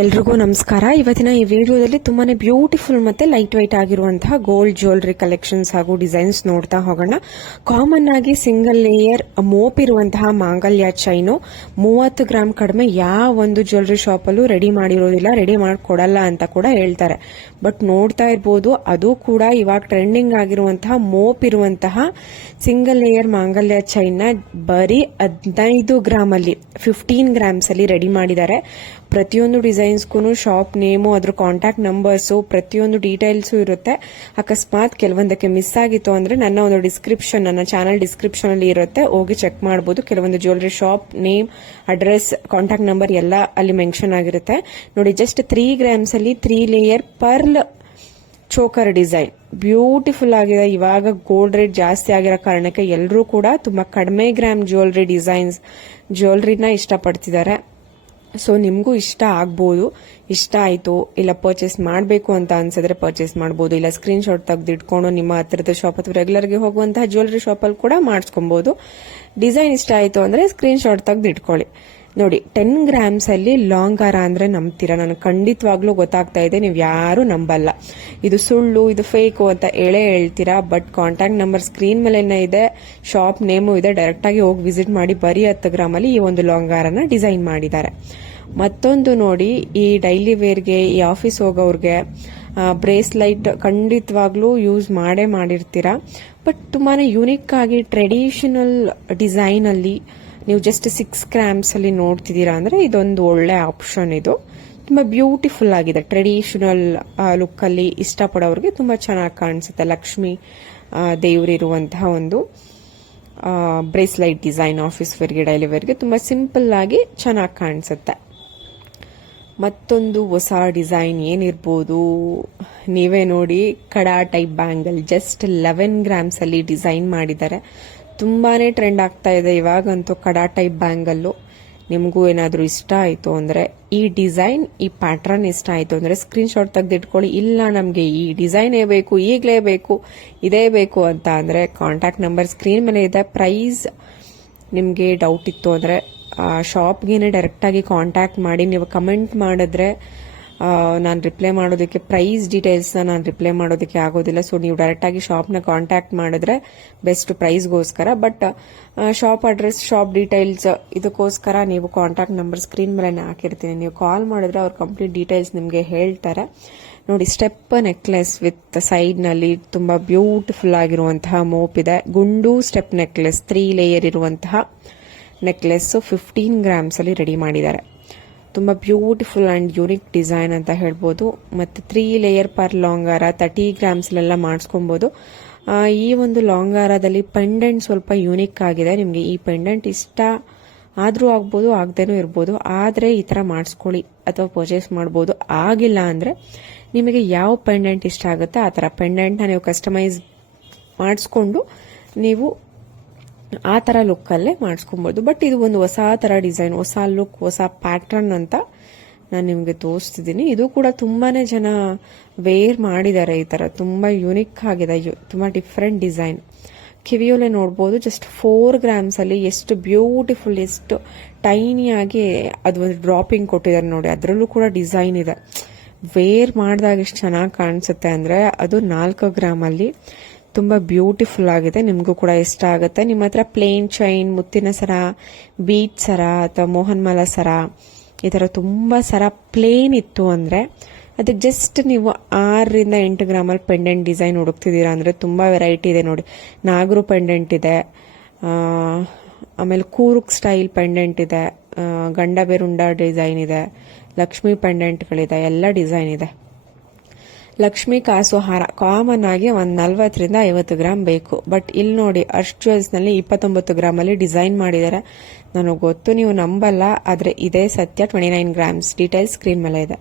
ಎಲ್ರಿಗೂ ನಮಸ್ಕಾರ. ಇವತ್ತಿನ ಈ ವಿಡಿಯೋದಲ್ಲಿ ತುಂಬಾನೇ ಬ್ಯೂಟಿಫುಲ್ ಮತ್ತೆ ಲೈಟ್ ವೈಟ್ ಆಗಿರುವಂತಹ ಗೋಲ್ಡ್ ಜ್ಯುವೆಲರಿ ಕಲೆಕ್ಷನ್ಸ್ ಹಾಗೂ ಡಿಸೈನ್ಸ್ ನೋಡ್ತಾ ಹೋಗೋಣ. ಕಾಮನ್ ಆಗಿ ಸಿಂಗಲ್ ಲೇಯರ್ ಮೋಪ್ ಇರುವಂತಹ ಮಾಂಗಲ್ಯ ಚೈನು 30 ಗ್ರಾಮ್ ಕಡಿಮೆ ಯಾವ ಒಂದು ಜ್ಯುವೆಲರಿ ಶಾಪ್ ಅಲ್ಲೂ ರೆಡಿ ಮಾಡಿರೋದಿಲ್ಲ, ರೆಡಿ ಮಾಡಿಕೊಡಲ್ಲ ಅಂತ ಕೂಡ ಹೇಳ್ತಾರೆ. ಬಟ್ ನೋಡ್ತಾ ಇರ್ಬೋದು, ಅದು ಕೂಡ ಇವಾಗ ಟ್ರೆಂಡಿಂಗ್ ಆಗಿರುವಂತಹ ಮೋಪ್ ಇರುವಂತಹ ಸಿಂಗಲ್ ಲೇಯರ್ ಮಾಂಗಲ್ಯ ಚೈನ್ ನ ಬರೀ 15 ಗ್ರಾಮ್ ಅಲ್ಲಿ 15 ಗ್ರಾಮ್ಸ್ ಅಲ್ಲಿ ರೆಡಿ ಮಾಡಿದ್ದಾರೆ. ಪ್ರತಿಯೊಂದು ಡಿಸೈನ್ಸ್ಗೂ ಶಾಪ್ ನೇಮು, ಅದ್ರ ಕಾಂಟ್ಯಾಕ್ಟ್ ನಂಬರ್ಸು, ಪ್ರತಿಯೊಂದು ಡೀಟೇಲ್ಸು ಇರುತ್ತೆ. ಅಕಸ್ಮಾತ್ ಕೆಲವೊಂದಕ್ಕೆ ಮಿಸ್ ಆಗಿತ್ತು ಅಂದ್ರೆ ನನ್ನ ಒಂದು ಡಿಸ್ಕ್ರಿಪ್ಷನ್, ನನ್ನ ಚಾನಲ್ ಡಿಸ್ಕ್ರಿಪ್ಷನ್ ಅಲ್ಲಿ ಇರುತ್ತೆ, ಹೋಗಿ ಚೆಕ್ ಮಾಡಬಹುದು. ಕೆಲವೊಂದು jewellery shop name, address, contact number ಎಲ್ಲ ಅಲ್ಲಿ ಮೆನ್ಷನ್ ಆಗಿರುತ್ತೆ. ನೋಡಿ, ಜಸ್ಟ್ 3 ಗ್ರಾಮ್ಸ್ ಅಲ್ಲಿ 3 layer pearl choker design beautiful ಆಗಿದೆ. ಇವಾಗ ಗೋಲ್ಡ್ ರೇಟ್ ಜಾಸ್ತಿ ಆಗಿರೋ ಕಾರಣಕ್ಕೆ ಎಲ್ಲರೂ ಕೂಡ ತುಂಬಾ ಕಡಿಮೆ ಗ್ರಾಮ್ ಜ್ಯುವೆಲರಿನ ಇಷ್ಟಪಡ್ತಿದ್ದಾರೆ. ಸೊ ನಿಮಗೂ ಇಷ್ಟ ಆಗ್ಬೋದು. ಇಷ್ಟ ಆಯ್ತು, ಇಲ್ಲ ಪರ್ಚೇಸ್ ಮಾಡಬೇಕು ಅಂತ ಅನ್ಸಿದ್ರೆ ಪರ್ಚೇಸ್ ಮಾಡಬಹುದು, ಇಲ್ಲ ಸ್ಕ್ರೀನ್ ಶಾಟ್ ತೆಗೆದಿಟ್ಕೊಂಡು ನಿಮ್ಮ ಹತ್ತಿರದ ಶಾಪ್ ಅಥವಾ ರೆಗ್ಯುಲರ್ಗೆ ಹೋಗುವಂತಹ ಜ್ಯುವೆಲರಿ ಶಾಪ್ ಅಲ್ಲಿ ಕೂಡ ಮಾಡಿಸ್ಕೊಬಹುದು. ಡಿಸೈನ್ ಇಷ್ಟ ಆಯ್ತು ಅಂದ್ರೆ ಸ್ಕ್ರೀನ್ ಶಾಟ್ ತೆಗೆದಿಟ್ಕೊಳ್ಳಿ. ನೋಡಿ, 10 ಗ್ರಾಮ್ಸ್ ಅಲ್ಲಿ ಲಾಂಗ್ ಹಾರ ಅಂದ್ರೆ ನಂಬ್ತೀರಾ? ನನಗೆ ಖಂಡಿತವಾಗ್ಲೂ ಗೊತ್ತಾಗ್ತಾ ಇದೆ, ನೀವು ಯಾರು ನಂಬಲ್ಲ. ಇದು ಸುಳ್ಳು, ಇದು ಫೇಕು ಅಂತ ಹೇಳ್ತೀರಾ. ಬಟ್ ಕಾಂಟ್ಯಾಕ್ಟ್ ನಂಬರ್ ಸ್ಕ್ರೀನ್ ಮೇಲೆ ಇದೆ, ಶಾಪ್ ನೇಮು ಇದೆ. ಡೈರೆಕ್ಟ್ ಆಗಿ ಹೋಗಿ ವಿಸಿಟ್ ಮಾಡಿ. ಬರೀ 10 ಗ್ರಾಮ್ ಅಲ್ಲಿ ಈ ಒಂದು ಲಾಂಗ್ ಹಾರನ ಡಿಸೈನ್ ಮಾಡಿದ್ದಾರೆ. ಮತ್ತೊಂದು ನೋಡಿ, ಈ ಡೈಲಿ ವೇರ್ಗೆ, ಈ ಆಫೀಸ್ ಹೋಗೋರ್ಗೆ ಬ್ರೇಸ್ಲೈಟ್ ಖಂಡಿತವಾಗ್ಲೂ ಯೂಸ್ ಮಾಡಿರ್ತೀರಾ. ಬಟ್ ತುಂಬಾನೇ ಯುನಿಕ್ ಆಗಿ ಟ್ರೆಡಿಷನಲ್ ಡಿಸೈನ್ ಅಲ್ಲಿ ನೀವು ಜಸ್ಟ್ 6 ಗ್ರಾಮ್ಸ್ ಅಲ್ಲಿ ನೋಡ್ತಿದ್ದೀರಾ ಅಂದ್ರೆ ಇದೊಂದು ಒಳ್ಳೆ ಆಪ್ಷನ್. ಇದು ತುಂಬಾ ಬ್ಯೂಟಿಫುಲ್ ಆಗಿದೆ. ಟ್ರೆಡಿಷನಲ್ ಲುಕ್ ಅಲ್ಲಿ ಇಷ್ಟಪಡೋರಿಗೆ ತುಂಬಾ ಚೆನ್ನಾಗಿ ಕಾಣಿಸುತ್ತೆ. ಲಕ್ಷ್ಮಿ ದೇವರಿರುವಂತಹ ಒಂದು ಬ್ರೇಸ್ಲೈಟ್ ಡಿಸೈನ್ ಆಫೀಸ್ ವೇರ್ಗೆ, ಡೈಲಿ ವೇರ್ಗೆ ತುಂಬಾ ಸಿಂಪಲ್ ಆಗಿ ಚೆನ್ನಾಗಿ ಕಾಣಿಸುತ್ತೆ. ಮತ್ತೊಂದು ಹೊಸ ಡಿಸೈನ್ ಏನಿರ್ಬೋದು ನೀವೇ ನೋಡಿ. ಕಡಾ ಟೈಪ್ ಬ್ಯಾಂಗಲ್ ಜಸ್ಟ್ 11 ಗ್ರಾಮ್ಸ್ ಅಲ್ಲಿ ಡಿಸೈನ್ ಮಾಡಿದ್ದಾರೆ. ತುಂಬಾನೇ ಟ್ರೆಂಡ್ ಆಗ್ತಾ ಇದೆ ಇವಾಗಂತೂ ಕಡಾ ಟೈಪ್ ಬ್ಯಾಂಗಲ್ಲು. ನಿಮಗೂ ಏನಾದರೂ ಇಷ್ಟ ಆಯಿತು ಅಂದರೆ, ಈ ಡಿಸೈನ್, ಈ ಪ್ಯಾಟ್ರನ್ ಇಷ್ಟ ಆಯಿತು ಅಂದರೆ ಸ್ಕ್ರೀನ್ ಶಾಟ್ ತೆಗೆದಿಟ್ಕೊಳ್ಳಿ. ಇಲ್ಲ ನಮಗೆ ಈ ಡಿಸೈನೇ ಬೇಕು, ಈಗಲೇ ಬೇಕು, ಇದೇ ಬೇಕು ಅಂತ ಅಂದರೆ ಕಾಂಟ್ಯಾಕ್ಟ್ ನಂಬರ್ ಸ್ಕ್ರೀನ್ ಮೇಲೆ ಇದೆ. ಪ್ರೈಸ್ ನಿಮಗೆ ಡೌಟ್ ಇತ್ತು ಅಂದರೆ ಶಾಪ್ಗೇನೆ ಡೈರೆಕ್ಟಾಗಿ ಕಾಂಟ್ಯಾಕ್ಟ್ ಮಾಡಿ. ನೀವು ಕಮೆಂಟ್ ಮಾಡಿದ್ರೆ ನಾನು ರಿಪ್ಲೈ ಮಾಡೋದಕ್ಕೆ, ಪ್ರೈಸ್ ಡೀಟೇಲ್ಸ್ನ ನಾನು ರಿಪ್ಲೈ ಮಾಡೋದಕ್ಕೆ ಆಗೋದಿಲ್ಲ. ಸೊ ನೀವು ಡೈರೆಕ್ಟಾಗಿ ಶಾಪ್ನ ಕಾಂಟ್ಯಾಕ್ಟ್ ಮಾಡಿದ್ರೆ ಬೆಸ್ಟ್ ಪ್ರೈಸ್ಗೋಸ್ಕರ. But shop address, shop details ಇದಕ್ಕೋಸ್ಕರ ನೀವು ಕಾಂಟ್ಯಾಕ್ಟ್ ನಂಬರ್ ಸ್ಕ್ರೀನ್ ಮೇಲೆ ಹಾಕಿರ್ತೀನಿ. ನೀವು ಕಾಲ್ ಮಾಡಿದ್ರೆ ಅವ್ರ ಕಂಪ್ಲೀಟ್ ಡೀಟೇಲ್ಸ್ ನಿಮಗೆ ಹೇಳ್ತಾರೆ. ನೋಡಿ, ಸ್ಟೆಪ್ ನೆಕ್ಲೆಸ್ ವಿತ್ ಸೈಡ್ನಲ್ಲಿ ತುಂಬಾ ಬ್ಯೂಟಿಫುಲ್ ಆಗಿರುವಂತಹ ಮೋಪ್ ಇದೆ. ಗುಂಡು ಸ್ಟೆಪ್ ನೆಕ್ಲೆಸ್ 3 ಲೇಯರ್ ಇರುವಂತಹ ನೆಕ್ಲೆಸ್ 15 ಗ್ರಾಮ್ಸ್ ಅಲ್ಲಿ ರೆಡಿ ಮಾಡಿದ್ದಾರೆ. ತುಂಬಾ ಬ್ಯೂಟಿಫುಲ್ ಅಂಡ್ ಯೂನಿಕ್ ಡಿಸೈನ್ ಅಂತ ಹೇಳ್ಬೋದು. ಮತ್ತೆ 3 ಲೇಯರ್ ಪರ್ ಲಾಂಗ್ ಹಾರ 30 ಗ್ರಾಮ್ಸ್ ಮಾಡಿಸ್ಕೊಬಹುದು. ಈ ಒಂದು ಲಾಂಗ್ ಹಾರದಲ್ಲಿ ಪೆಂಡೆಂಟ್ ಸ್ವಲ್ಪ ಯೂನಿಕ್ ಆಗಿದೆ. ನಿಮಗೆ ಈ ಪೆಂಡೆಂಟ್ ಇಷ್ಟ ಆದ್ರೂ ಆಗ್ಬೋದು, ಆಗದೇನೂ ಇರ್ಬೋದು. ಆದ್ರೆ ಈ ತರ ಮಾಡಿಸ್ಕೊಳ್ಳಿ ಅಥವಾ ಪರ್ಚೇಸ್ ಮಾಡಬಹುದು. ಆಗಿಲ್ಲ ಅಂದ್ರೆ ನಿಮಗೆ ಯಾವ ಪೆಂಡೆಂಟ್ ಇಷ್ಟ ಆಗುತ್ತೆ ಆ ತರ ಪೆಂಡೆಂಟ್ ನೀವು ಕಸ್ಟಮೈಸ್ ಮಾಡಿಸ್ಕೊಂಡು ನೀವು ಆ ತರ ಲುಕ್ ಅಲ್ಲೇ ಮಾಡಿಸ್ಕೊಬಹುದು. ಬಟ್ ಇದು ಒಂದು ಹೊಸ ತರ ಡಿಸೈನ್, ಹೊಸ ಲುಕ್, ಹೊಸ ಪ್ಯಾಟರ್ನ್ ಅಂತ ನಾನು ನಿಮ್ಗೆ ತೋರಿಸ್ತಿದ್ದೀನಿ. ಇದು ಕೂಡ ತುಂಬಾನೇ ಜನ ವೇರ್ ಮಾಡಿದ್ದಾರೆ. ಈ ತರ ತುಂಬಾ ಯುನಿಕ್ ಆಗಿದೆ, ತುಂಬಾ ಡಿಫ್ರೆಂಟ್ ಡಿಸೈನ್. ಕಿವಿಯೋಲೆ ನೋಡ್ಬೋದು, ಜಸ್ಟ್ 4 ಗ್ರಾಮ್ಸ್ ಅಲ್ಲಿ ಎಷ್ಟು ಬ್ಯೂಟಿಫುಲ್, ಎಷ್ಟು ಟೈನಿ ಆಗಿ ಅದು ಒಂದು ಡ್ರಾಪಿಂಗ್ ಕೊಟ್ಟಿದ್ದಾರೆ ನೋಡಿ. ಅದರಲ್ಲೂ ಕೂಡ ಡಿಸೈನ್ ಇದೆ. ವೇರ್ ಮಾಡಿದಾಗ ಎಷ್ಟು ಚೆನ್ನಾಗಿ ಕಾಣಿಸುತ್ತೆ ಅಂದ್ರೆ ಅದು 4 ಗ್ರಾಮ್ ಅಲ್ಲಿ ತುಂಬಾ ಬ್ಯೂಟಿಫುಲ್ ಆಗಿದೆ. ನಿಮಗೂ ಕೂಡ ಇಷ್ಟ ಆಗುತ್ತೆ. ನಿಮ್ಮ ಹತ್ರ ಪ್ಲೇನ್ ಚೈನ್, ಮುತ್ತಿನ ಸರ, ಬೀಟ್ ಸರ ಅಥವಾ ಮೋಹನ್ ಮಾಲಾ ಸರ, ಈ ತರ ತುಂಬಾ ಸರ ಪ್ಲೇನ್ ಇತ್ತು ಅಂದ್ರೆ ಅದಕ್ಕೆ ಜಸ್ಟ್ ನೀವು 6 ರಿಂದ 8 ಗ್ರಾಮ್ ಅಲ್ಲಿ ಪೆಂಡೆಂಟ್ ಡಿಸೈನ್ ಹುಡುಕ್ತಿದ್ದೀರಾ ಅಂದ್ರೆ ತುಂಬಾ ವೆರೈಟಿ ಇದೆ ನೋಡಿ. ನಾಗರು ಪೆಂಡೆಂಟ್ ಇದೆ, ಆಮೇಲೆ ಕೂರುಕ್ ಸ್ಟೈಲ್ ಪೆಂಡೆಂಟ್ ಇದೆ, ಗಂಡ ಬೆರುಂಡ ಡಿಸೈನ್ ಇದೆ, ಲಕ್ಷ್ಮಿ ಪೆಂಡೆಂಟ್ಗಳಿದೆ, ಎಲ್ಲ ಡಿಸೈನ್ ಇದೆ. ಲಕ್ಷ್ಮಿ ಕಾಸು ಹಾರ ಕಾಮನ್ ಆಗಿ 40 ರಿಂದ 50 ಗ್ರಾಮ್ ಬೇಕು. ಬಟ್ ಇಲ್ಲಿ ನೋಡಿ, ಅರ್ಶ್ ಜ್ಯುವೆಲ್ಸ್ ನಲ್ಲಿ 29 ಗ್ರಾಮ್ ಅಲ್ಲಿ ಡಿಸೈನ್ ಮಾಡಿದ್ದಾರೆ. ನನಗೆ ಗೊತ್ತು, ನೀವು ನಂಬಲ್ಲ, ಆದ್ರೆ ಇದೇ ಸತ್ಯ. 29 ಗ್ರಾಮ್ಸ್ ಡೀಟೇಲ್ಸ್ ಸ್ಕ್ರೀನ್ ಮೇಲೆ ಇದೆ.